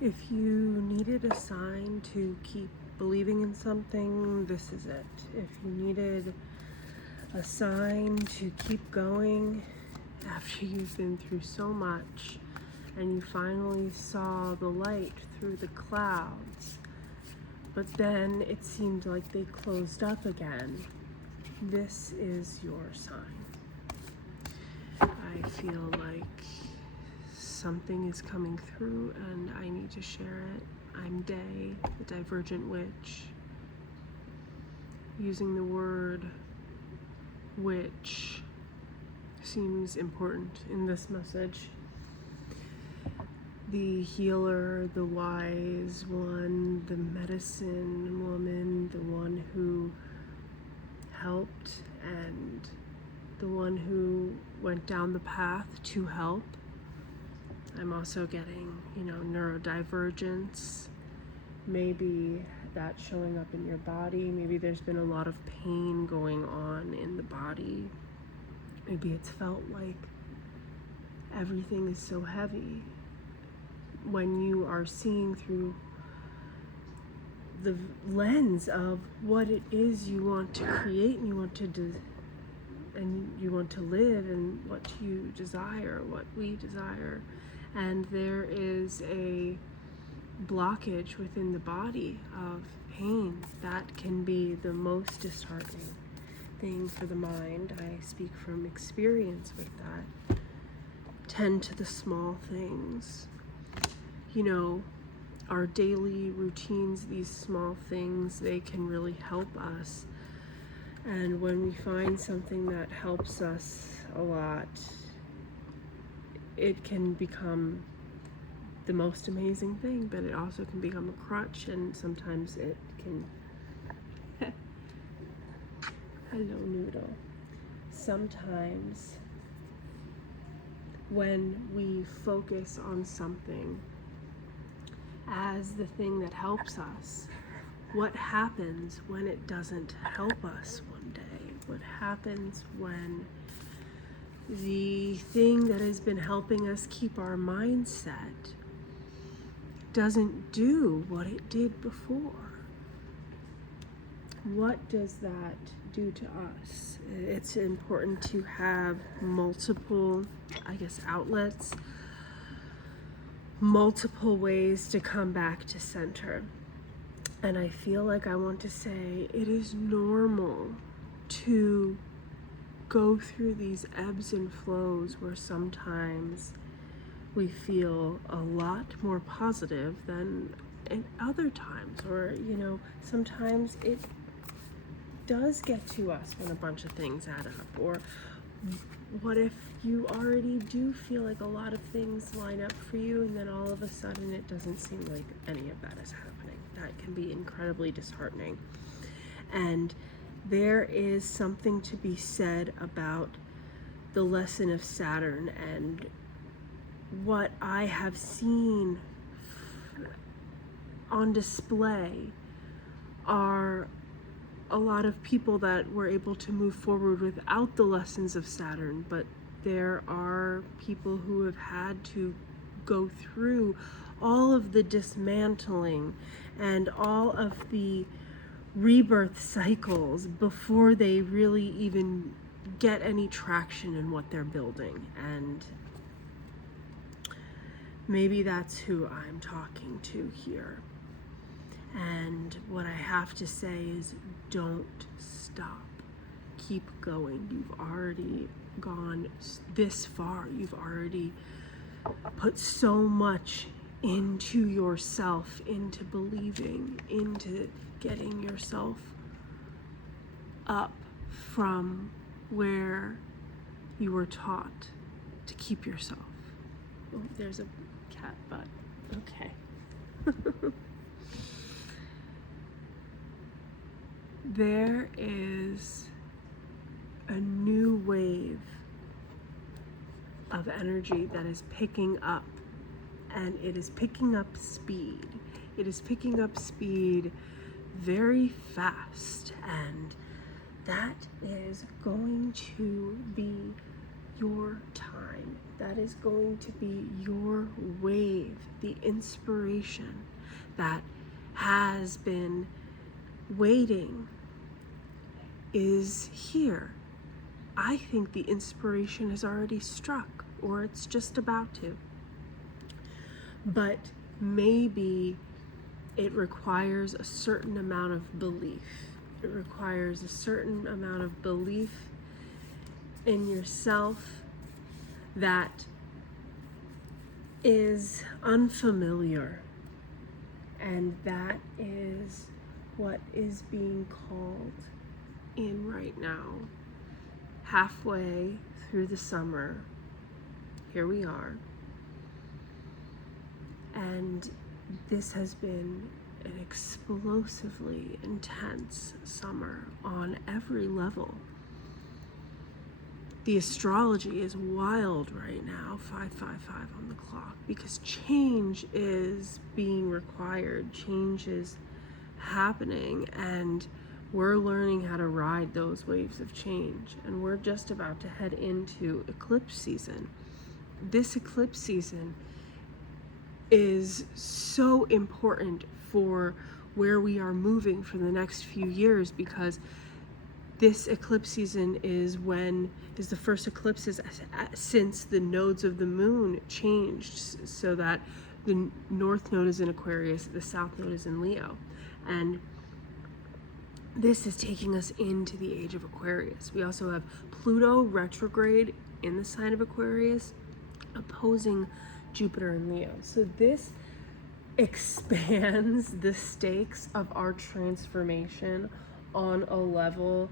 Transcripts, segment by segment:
If you needed a sign to keep believing in something, this is it. If you needed a sign to keep going after you've been through so much and you finally saw the light through the clouds, but then it seemed like they closed up again, this is your sign. I feel like something is coming through and I need to share it. I'm Day, the Divergent Witch. Using the word witch seems important in this message. The healer, the wise one, the medicine woman, the one who helped and the one who went down the path to help. I'm also getting, neurodivergence. Maybe that's showing up in your body. Maybe there's been a lot of pain going on in the body. Maybe it's felt like everything is so heavy. When you are seeing through the lens of what it is you want to create and you want to do, and you want to live and what you desire, what we desire, and there is a blockage within the body of pain, that can be the most disheartening thing for the mind. I speak from experience with that. Tend to the small things. Our daily routines, these small things, they can really help us. And when we find something that helps us a lot, it can become the most amazing thing, but it also can become a crutch, and sometimes it can hello noodle. Sometimes when we focus on something as the thing that helps us, what happens when it doesn't help us one day? What happens when the thing that has been helping us keep our mindset doesn't do what it did before? What does that do to us? It's important to have multiple, outlets, multiple ways to come back to center. And I feel like I want to say it is normal to go through these ebbs and flows where sometimes we feel a lot more positive than in other times, or sometimes it does get to us when a bunch of things add up. Or what if you already do feel like a lot of things line up for you, and then all of a sudden it doesn't seem like any of that is happening? That can be incredibly disheartening. And there is something to be said about the lesson of Saturn, and what I have seen on display are a lot of people that were able to move forward without the lessons of Saturn, but there are people who have had to go through all of the dismantling and all of the rebirth cycles before they really even get any traction in what they're building. And maybe that's who I'm talking to here. And what I have to say is, don't stop. Keep going. You've already gone this far. You've already put so much into yourself, into believing, into getting yourself up from where you were taught to keep yourself. Oh, there's a cat butt. Okay. There is a new wave of energy that is picking up, and it is picking up speed. It is picking up speed very fast, and that is going to be your time. time. That is going to be your wave, the inspiration that has been waiting is here. I think the inspiration has already struck, or it's just about to. But maybe it requires a certain amount of belief. It requires a certain amount of belief in yourself that is unfamiliar. And that is what is being called in right now. Halfway through the summer, here we are. And this has been an explosively intense summer on every level. The astrology is wild right now, 555 on the clock, because change is being required, change is happening, and we're learning how to ride those waves of change. And we're just about to head into eclipse season. This eclipse season is so important for where we are moving for the next few years, because this eclipse season is the first eclipses since the nodes of the moon changed, so that the north node is in Aquarius, the south node is in Leo. And this is taking us into the age of Aquarius. We also have Pluto retrograde in the sign of Aquarius, opposing Jupiter and Leo. So this expands the stakes of our transformation on a level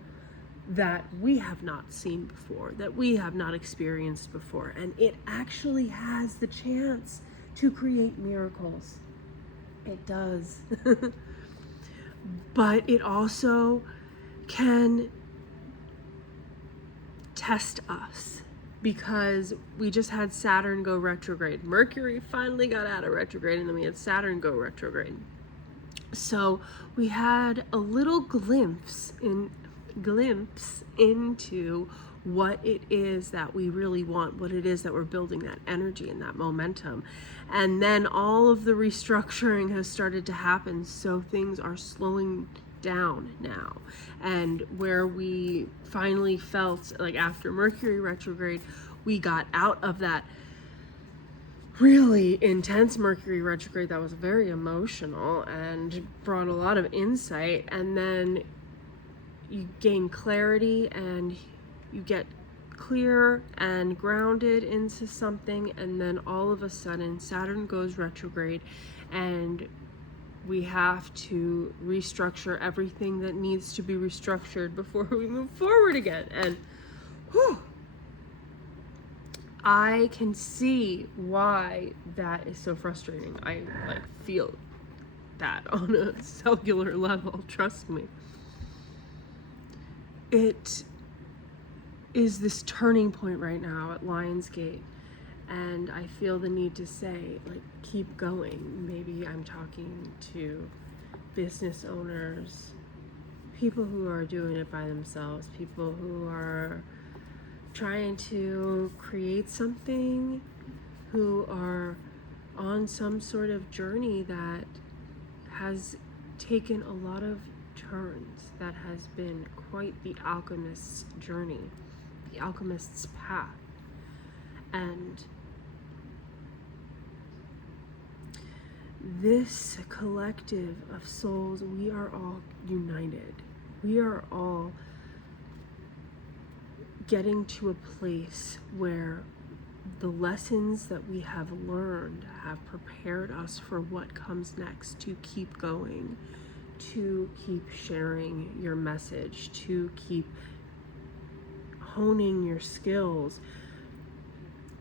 that we have not seen before, that we have not experienced before. And it actually has the chance to create miracles. It does. But it also can test us, because we just had Saturn go retrograde. Mercury finally got out of retrograde, and then we had Saturn go retrograde. So we had a little glimpse into what it is that we really want, what it is that we're building, that energy and that momentum. And then all of the restructuring has started to happen, so things are slowing down now. And where we finally felt like after Mercury retrograde, we got out of that really intense Mercury retrograde that was very emotional and brought a lot of insight, and then you gain clarity and you get clear and grounded into something, and then all of a sudden Saturn goes retrograde and we have to restructure everything that needs to be restructured before we move forward again. And I can see why that is so frustrating. I feel that on a cellular level, trust me. It is this turning point right now at Lionsgate, and I feel the need to say, keep going. Maybe I'm talking to business owners, people who are doing it by themselves, people who are trying to create something, who are on some sort of journey that has taken a lot of turns, that has been quite the alchemist's journey, the alchemist's path. And this collective of souls, we are all united. We are all getting to a place where the lessons that we have learned have prepared us for what comes next, to keep going, to keep sharing your message, to keep honing your skills,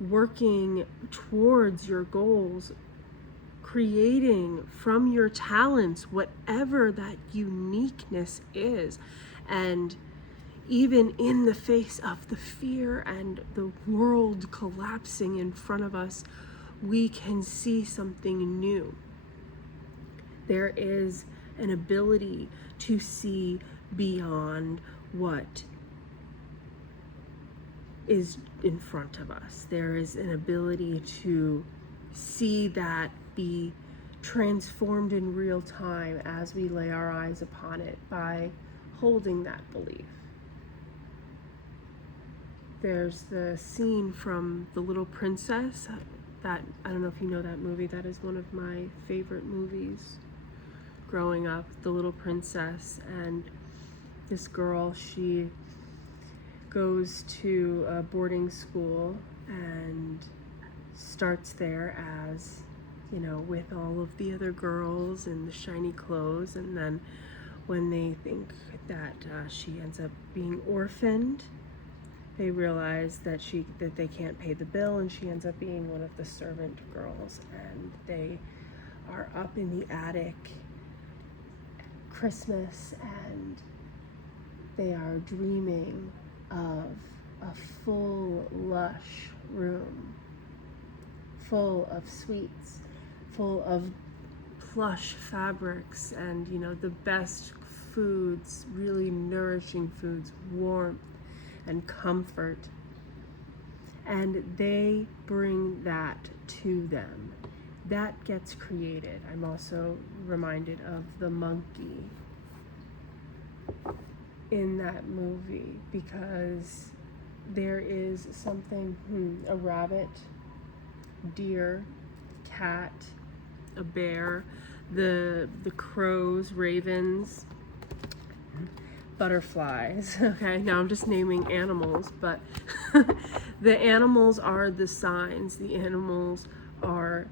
working towards your goals, creating from your talents whatever that uniqueness is. And even in the face of the fear and the world collapsing in front of us, we can see something new. There is an ability to see beyond what is in front of us. There is an ability to see that be transformed in real time as we lay our eyes upon it by holding that belief. There's the scene from The Little Princess that, I don't know if you know that movie, that is one of my favorite movies growing up, The Little Princess. And this girl, she goes to a boarding school and starts there as, you know, with all of the other girls in the shiny clothes, and then when they think that she ends up being orphaned, they realize that they can't pay the bill, and she ends up being one of the servant girls, and they are up in the attic Christmas, and they are dreaming of a full, lush room, full of sweets, full of plush fabrics, and, you know, the best foods, really nourishing foods, warmth and comfort. And they bring that to them. That gets created. I'm also reminded of the monkey in that movie, because there is something, a rabbit, deer, cat, a bear, the crows, ravens, butterflies. Okay, now I'm just naming animals, but the animals are the signs, the animals are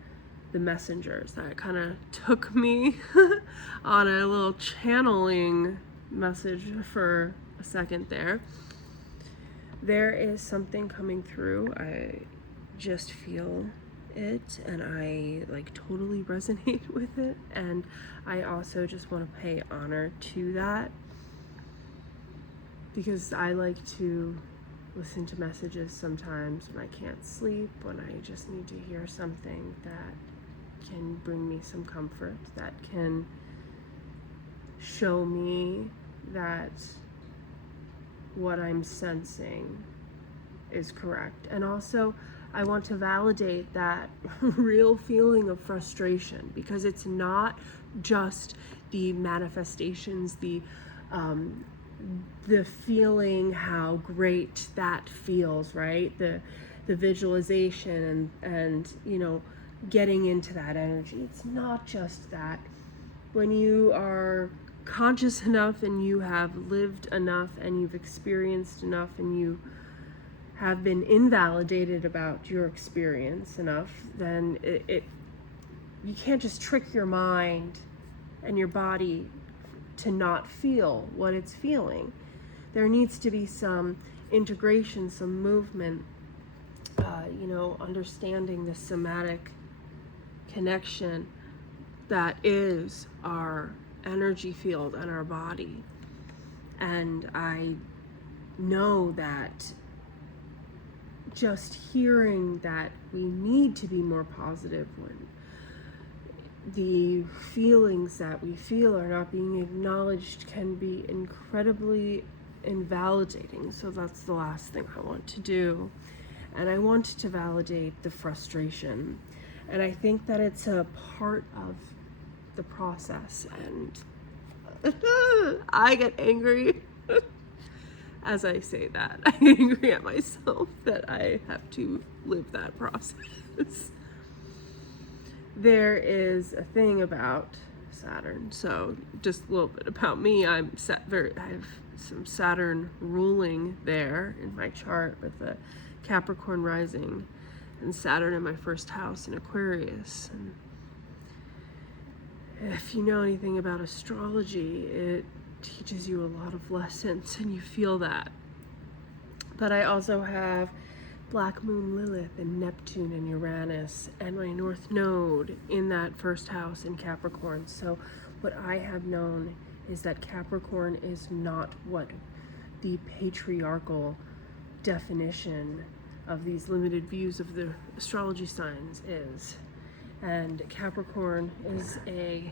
the messengers. That kind of took me on a little channeling message for a second there. There is something coming through. I just feel it, and I like totally resonate with it, and I also just want to pay honor to that, because I like to listen to messages sometimes when I can't sleep, when I just need to hear something that can bring me some comfort, that can show me that what I'm sensing is correct. And also, I want to validate that real feeling of frustration, because it's not just the manifestations, the feeling how great that feels, right? The visualization and you know, getting into that energy. It's not just that. When you are conscious enough and you have lived enough and you've experienced enough and you have been invalidated about your experience enough, then you can't just trick your mind and your body to not feel what it's feeling. There needs to be some integration, some movement, you know, understanding the somatic connection that is our energy field and our body. And I know that just hearing that we need to be more positive when the feelings that we feel are not being acknowledged can be incredibly invalidating. So that's the last thing I want to do. And I want to validate the frustration. And I think that it's a part of the process. And I get angry as I say that. I get angry at myself that I have to live that process. There is a thing about Saturn. So just a little bit about me. I have some Saturn ruling there in my chart with a Capricorn rising and Saturn in my first house in Aquarius. And if you know anything about astrology, it teaches you a lot of lessons, and you feel that. But I also have Black Moon Lilith and Neptune and Uranus and my North Node in that first house in Capricorn. So what I have known is that Capricorn is not what the patriarchal definition of these limited views of the astrology signs is. And Capricorn is a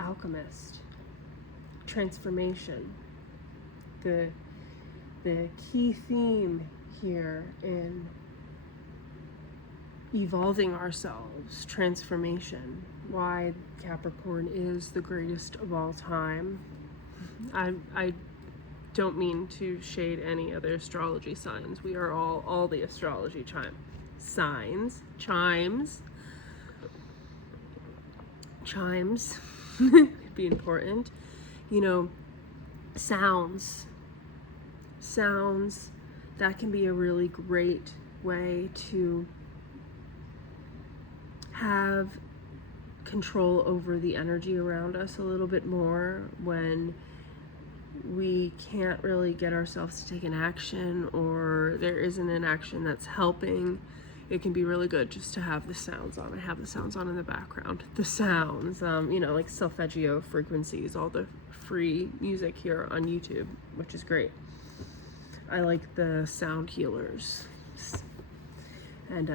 alchemist, transformation, the the key theme here in evolving ourselves, transformation, why Capricorn is the greatest of all time. I don't mean to shade any other astrology signs. We are all the astrology chimes could be important. You know, sounds, that can be a really great way to have control over the energy around us a little bit more when we can't really get ourselves to take an action, or there isn't an action that's helping. It can be really good just to have the sounds on. I have the sounds on in the background. The sounds, you know, like solfeggio frequencies, all the free music here on YouTube, which is great. I like the sound healers. And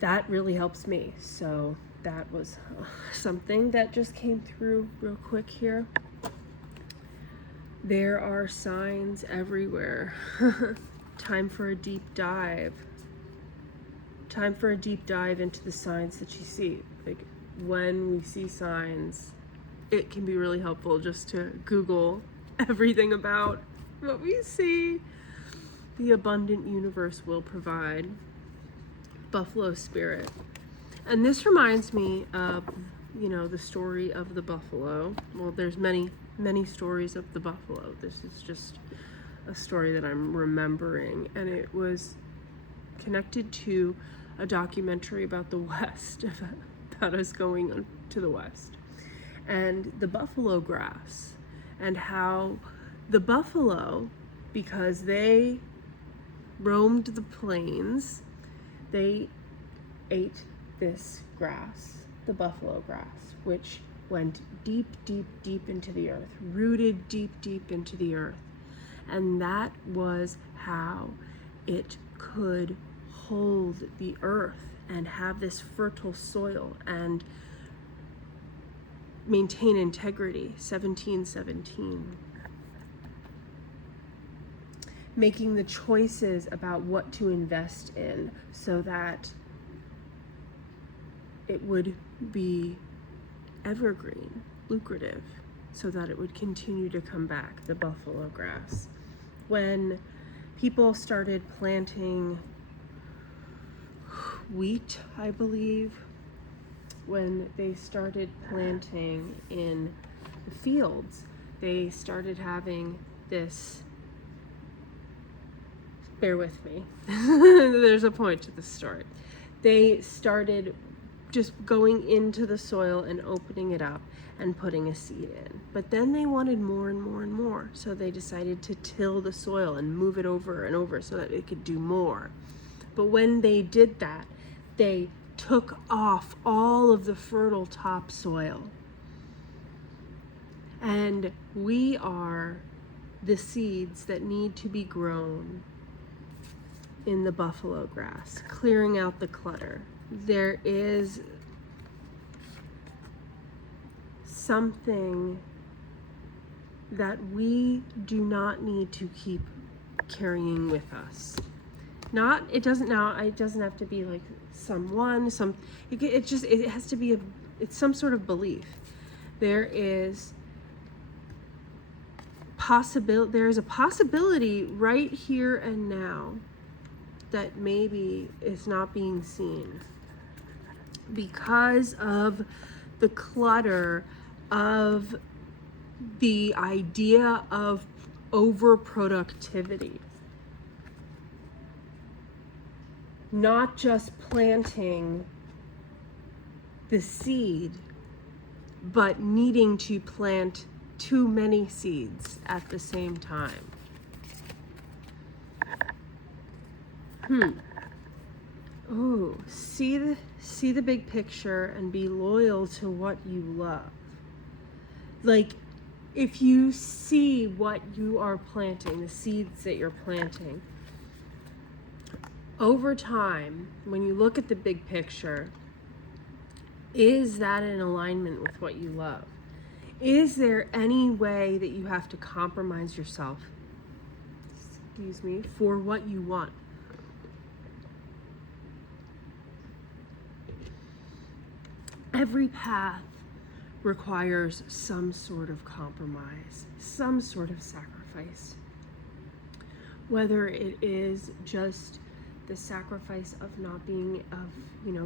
that really helps me. So that was something that just came through real quick here. There are signs everywhere. Time for a deep dive. Time for a deep dive into the signs that you see. Like, when we see signs, it can be really helpful just to Google everything about what we see. The abundant universe will provide. Buffalo spirit. And this reminds me of, you know, the story of the buffalo. Well, there's many stories of the buffalo. This is just a story that I'm remembering, and it was connected to a documentary about the West, about us going to the West, and the buffalo grass, and how the buffalo, because they roamed the plains, they ate this grass, the buffalo grass, which went deep, deep, deep into the earth, rooted deep, deep into the earth. And that was how it could hold the earth and have this fertile soil and maintain integrity. 1717. Making the choices about what to invest in so that it would be evergreen, lucrative, so that it would continue to come back, the buffalo grass. When people started planting wheat, I believe, when they started planting in the fields, they started having this, bear with me, there's a point to this story. They started just going into the soil and opening it up and putting a seed in. But then they wanted more and more and more. So they decided to till the soil and move it over and over so that it could do more. But when they did that, they took off all of the fertile topsoil. And we are the seeds that need to be grown in the buffalo grass, clearing out the clutter. There is something that we do not need to keep carrying with us. It doesn't have to be like it has to be it's some sort of belief. There is a possibility right here and now that maybe is not being seen because of the clutter of the idea of overproductivity. Not just planting the seed, but needing to plant too many seeds at the same time. Ooh, see the big picture and be loyal to what you love. Like, if you see what you are planting, the seeds that you're planting, over time, when you look at the big picture, is that in alignment with what you love? Is there any way that you have to compromise yourself for what you want. Every path requires some sort of compromise, some sort of sacrifice. Whether it is just the sacrifice of not being,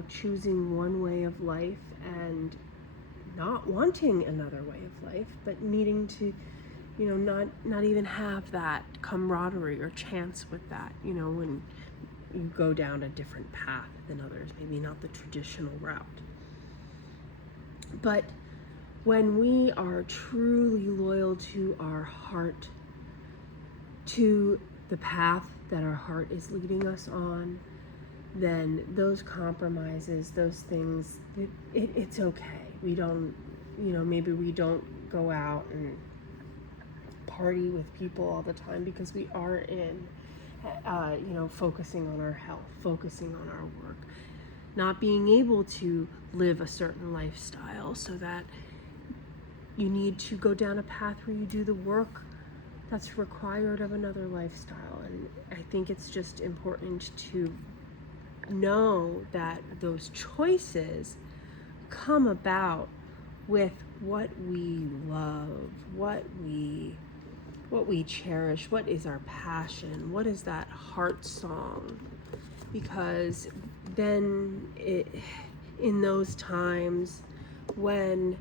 choosing one way of life and not wanting another way of life, but needing to, not even have that camaraderie or chance with that, when you go down a different path than others, maybe not the traditional route. But when we are truly loyal to our heart, to the path that our heart is leading us on, then those compromises, those things, it's okay. We don't, maybe we don't go out and party with people all the time because we are in, focusing on our health, focusing on our work, not being able to live a certain lifestyle, so that you need to go down a path where you do the work that's required of another lifestyle. And I think it's just important to know that those choices come about with what we love, what we cherish, what is our passion, what is that heart song. Because then in those times when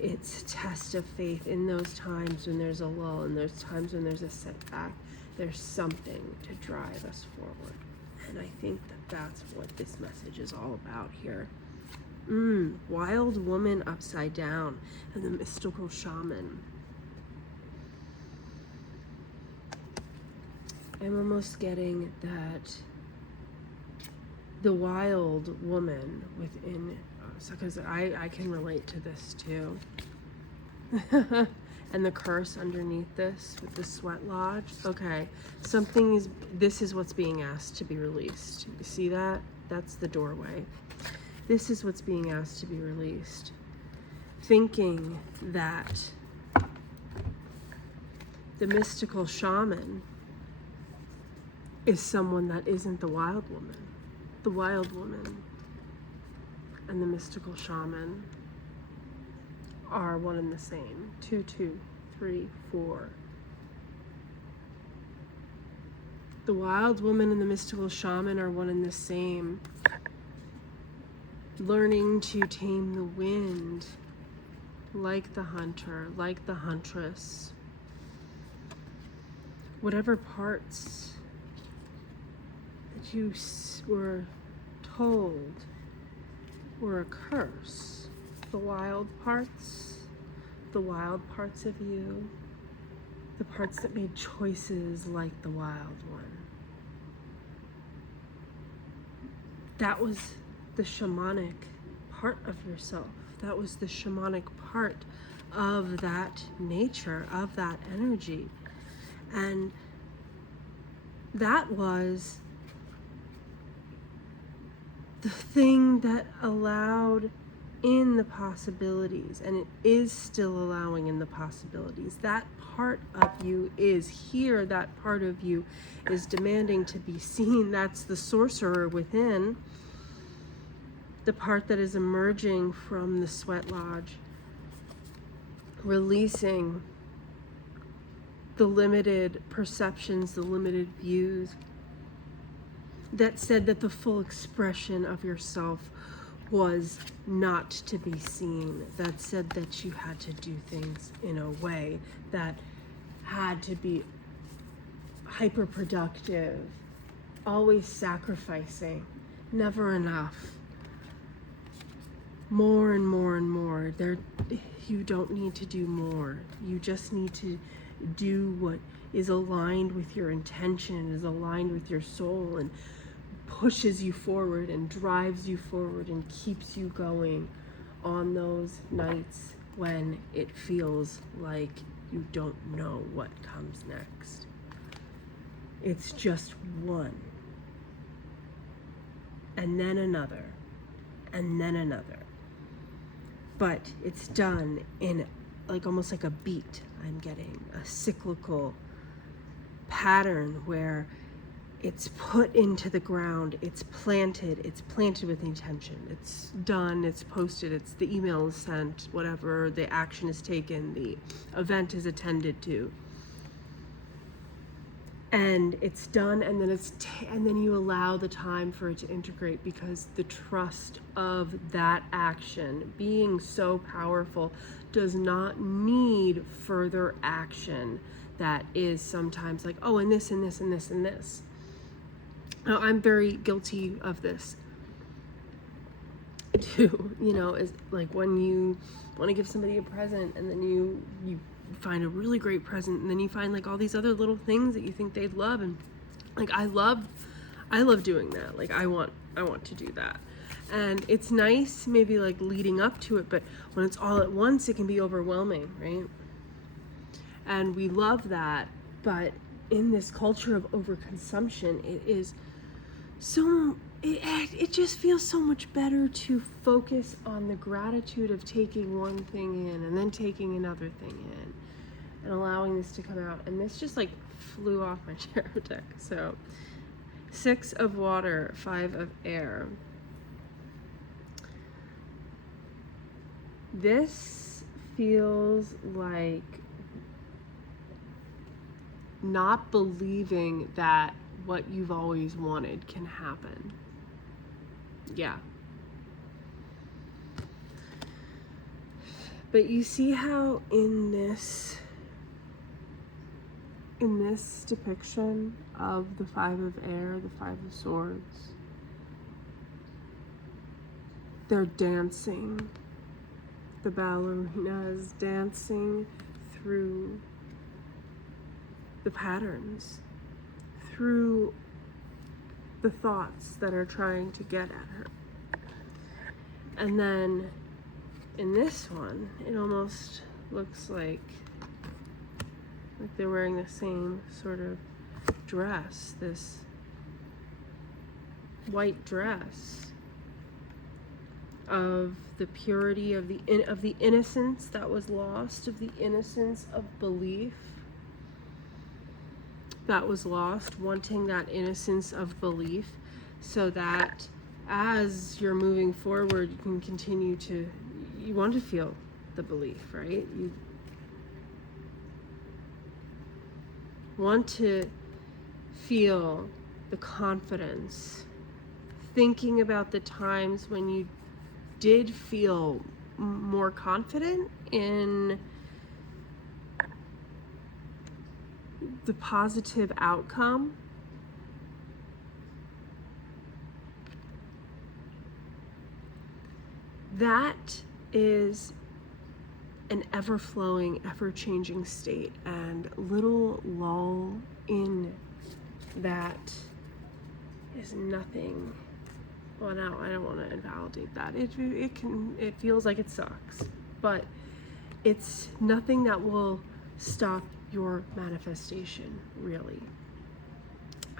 it's a test of faith, in those times when there's a lull, in those times when there's a setback, there's something to drive us forward. And I think that that's what this message is all about here. Wild woman upside down and the mystical shaman. I'm almost getting that the wild woman within us, because I can relate to this too. And the curse underneath this with the sweat lodge. Okay, this is what's being asked to be released. You see that? That's the doorway. This is what's being asked to be released. Thinking that the mystical shaman is someone that isn't the wild woman. The wild woman and the mystical shaman are one and the same. 2, 2, 3, 4. The wild woman and the mystical shaman are one and the same. Learning to tame the wind, like the hunter, like the huntress. Whatever parts that you were told were a curse, the wild parts of you, the parts that made choices like the wild one. That was the shamanic part of yourself. That was the shamanic part of that nature, of that energy. And that was the thing that allowed in the possibilities, and it is still allowing in the possibilities. That part of you is here. That part of you is demanding to be seen. That's the sorcerer within. The part that is emerging from the sweat lodge, releasing the limited perceptions, the limited views that said that the full expression of yourself was not to be seen, that said that you had to do things in a way that had to be hyper productive, always sacrificing, never enough, more and more and more. You don't need to do more. You just need to do what is aligned with your intention, is aligned with your soul, and pushes you forward and drives you forward and keeps you going on those nights when it feels like you don't know what comes next. It's just one, and then another, and then another. But it's done in almost like a beat. I'm getting a cyclical pattern where it's put into the ground, it's planted with intention, it's done, it's posted, it's the email is sent, whatever, the action is taken, the event is attended to, and it's done, and then and then you allow the time for it to integrate, because the trust of that action being so powerful does not need further action that is sometimes like, oh, and this and this and this and this. Now, I'm very guilty of this too, is like when you want to give somebody a present, and then you find a really great present, and then you find like all these other little things that you think they'd love, and like I love doing that. Like I want to do that. And it's nice maybe like leading up to it, but when it's all at once, it can be overwhelming, right? And we love that, but in this culture of overconsumption, it is so, it just feels so much better to focus on the gratitude of taking one thing in and then taking another thing in and allowing this to come out. And this just like flew off my tarot deck. So 6 of water, 5 of air. This feels like not believing that what you've always wanted can happen. Yeah. But you see how in this depiction of the 5 of air, the 5 of swords, they're dancing. The ballerina is dancing through the patterns, through the thoughts that are trying to get at her. And then in this one, it almost looks like they're wearing the same sort of dress, this white dress of the purity of the innocence that was lost, of the innocence of belief that was lost, wanting that innocence of belief, so that as you're moving forward, you can continue to, you want to feel the belief, right? You want to feel the confidence, thinking about the times when you did feel more confident in the positive outcome. That is an ever-flowing, ever-changing state, and little lull in that is nothing. Well, no, I don't want to invalidate that. It feels like it sucks, but it's nothing that will stop your manifestation, really,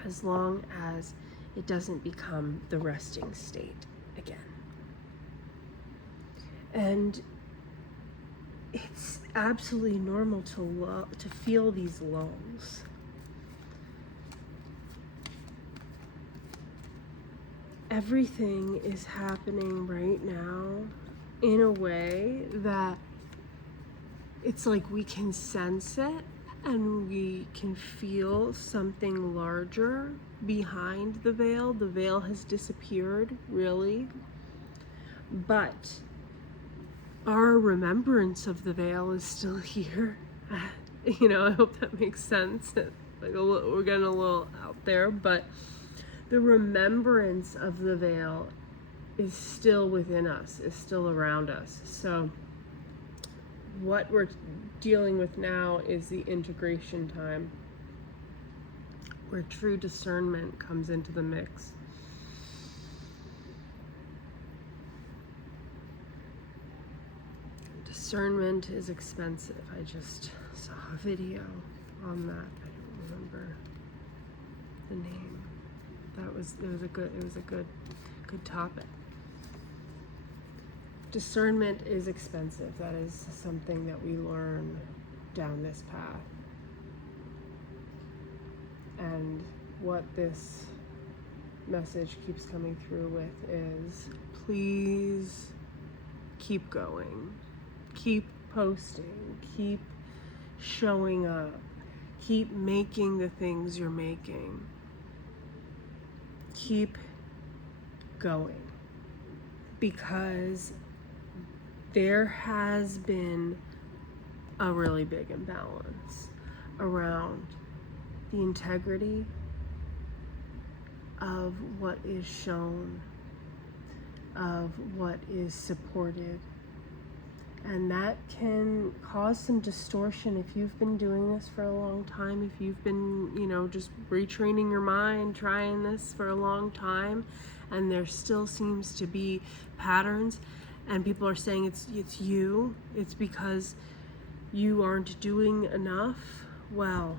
as long as it doesn't become the resting state again. And it's absolutely normal to feel these lulls. Everything is happening right now in a way that it's like we can sense it, and we can feel something larger behind the veil. The veil has disappeared, really, but our remembrance of the veil is still here. I hope that makes sense. Like we're getting a little out there, but the remembrance of the veil is still within us, is still around us. So what we're dealing with now is the integration time, where true discernment comes into the mix. Discernment is expensive. I just saw a video on that. I don't remember the name. It was a good topic. Discernment is expensive. That is something that we learn down this path. And what this message keeps coming through with is, please keep going, keep posting, keep showing up, keep making the things you're making, keep going, because there has been a really big imbalance around the integrity of what is shown, of what is supported. And that can cause some distortion if you've been doing this for a long time, if you've been, just retraining your mind, trying this for a long time, and there still seems to be patterns, and people are saying it's you, it's because you aren't doing enough. Well,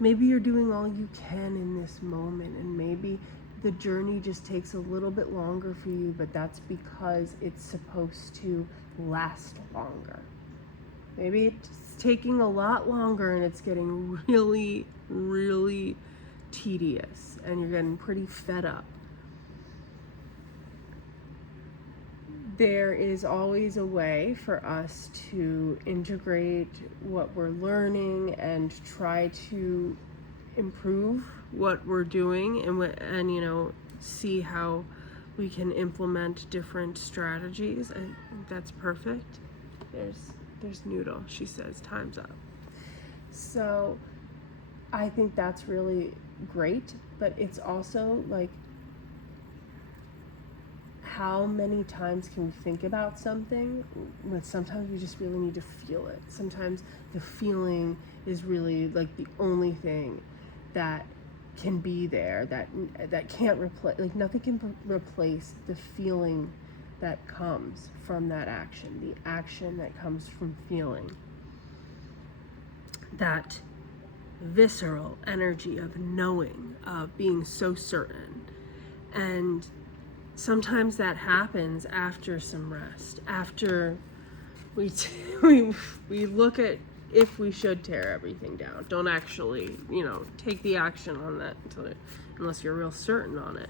maybe you're doing all you can in this moment, and maybe the journey just takes a little bit longer for you, but that's because it's supposed to last longer. Maybe it's taking a lot longer and it's getting really, really tedious and you're getting pretty fed up. There is always a way for us to integrate what we're learning and try to improve what we're doing and see how we can implement different strategies. I think that's perfect. There's Noodle. She says time's up. So I think that's really great, but it's also like, how many times can we think about something, but sometimes we just really need to feel it. Sometimes the feeling is really like the only thing that can be there, that can't replace, like nothing can replace the feeling that comes from that action, the action that comes from feeling. That visceral energy of knowing, of being so certain. And sometimes that happens after some rest, after we look at if we should tear everything down. Don't actually, take the action on that unless you're real certain on it.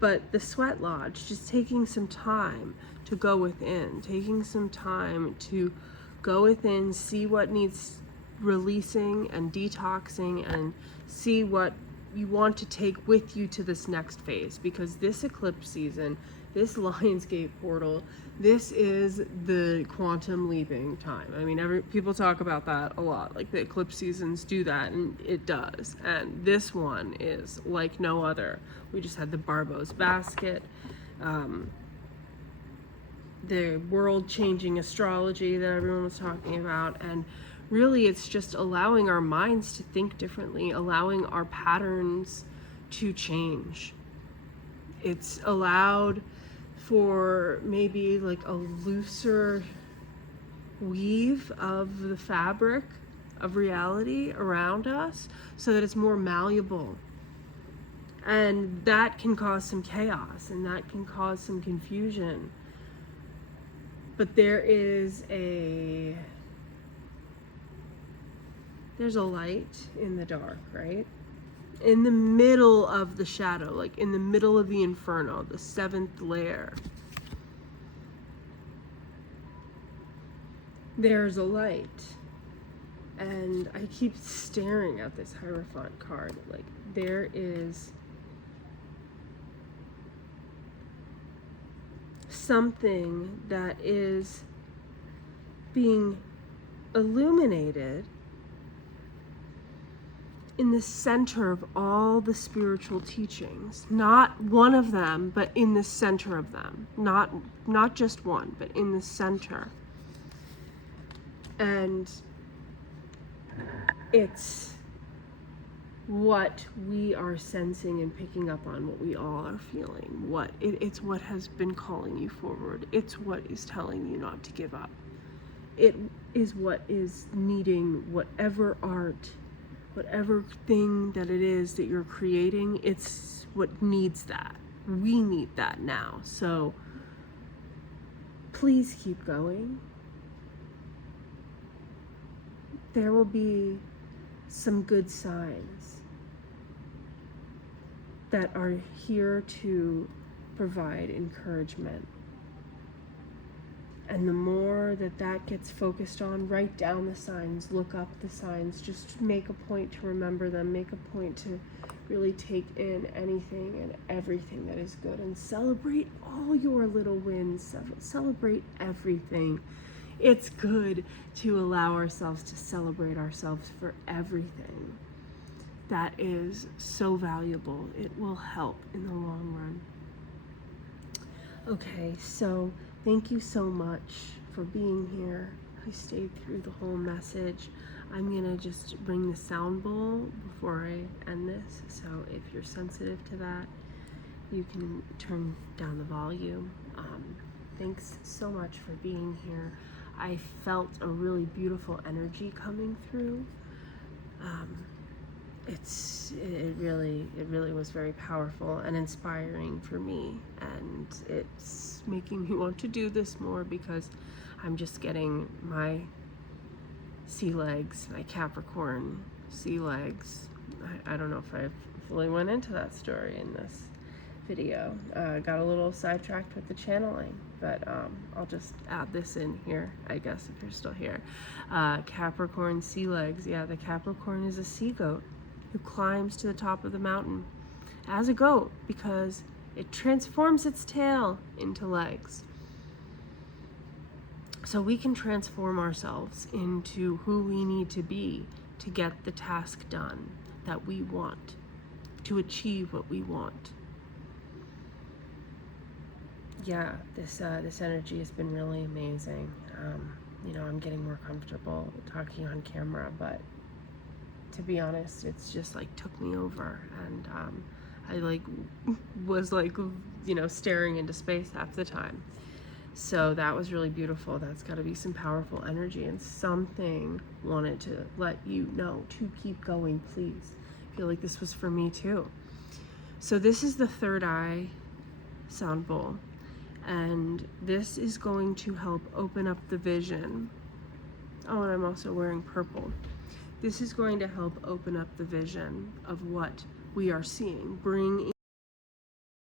But the sweat lodge, just taking some time to go within, taking some time to go within, see what needs releasing and detoxing, and see what you want to take with you to this next phase, because this eclipse season, this Lionsgate portal, this is the quantum leaping time. I mean, people talk about that a lot, like the eclipse seasons do that, and it does. And this one is like no other. We just had the Barbo's basket, the world-changing astrology that everyone was talking about, and really it's just allowing our minds to think differently, allowing our patterns to change. It's allowed for maybe like a looser weave of the fabric of reality around us so that it's more malleable. And that can cause some chaos and that can cause some confusion. But there's a light in the dark, right? In the middle of the shadow, like in the middle of the inferno, the seventh layer, there's a light. And I keep staring at this Hierophant card. Like, there is something that is being illuminated in the center of all the spiritual teachings. Not one of them, but in the center of them. Not just one, but in the center. And it's what we are sensing and picking up on, what we all are feeling. It's what has been calling you forward. It's what is telling you not to give up. It is what is needing whatever art, whatever thing that it is that you're creating, it's what needs that. We need that now. So please keep going. There will be some good signs that are here to provide encouragement. And the more that gets focused on, write down the signs, look up the signs, just make a point to remember them, make a point to really take in anything and everything that is good, and celebrate all your little wins, celebrate everything. It's good to allow ourselves to celebrate ourselves for everything. That is so valuable. It will help in the long run. Okay, so thank you so much for being here. I stayed through the whole message. I'm gonna just bring the sound bowl before I end this, so if you're sensitive to that, you can turn down the volume. Thanks so much for being here. I felt a really beautiful energy coming through. It really was very powerful and inspiring for me, and it's making me want to do this more because I'm just getting my sea legs, my Capricorn sea legs. I don't know if I fully went into that story in this video. Got a little sidetracked with the channeling, but I'll just add this in here, I guess, if you're still here. Capricorn sea legs. Yeah, the Capricorn is a sea goat who climbs to the top of the mountain as a goat because it transforms its tail into legs. So we can transform ourselves into who we need to be to get the task done that we want, to achieve what we want. Yeah, this energy has been really amazing. I'm getting more comfortable talking on camera, but to be honest, it's just like took me over, and I was staring into space half the time. So that was really beautiful. That's got to be some powerful energy, and something wanted to let you know to keep going, please. I feel like this was for me too. So this is the third eye sound bowl, and this is going to help open up the vision. Oh, and I'm also wearing purple. This is going to help open up the vision of what we are seeing, bring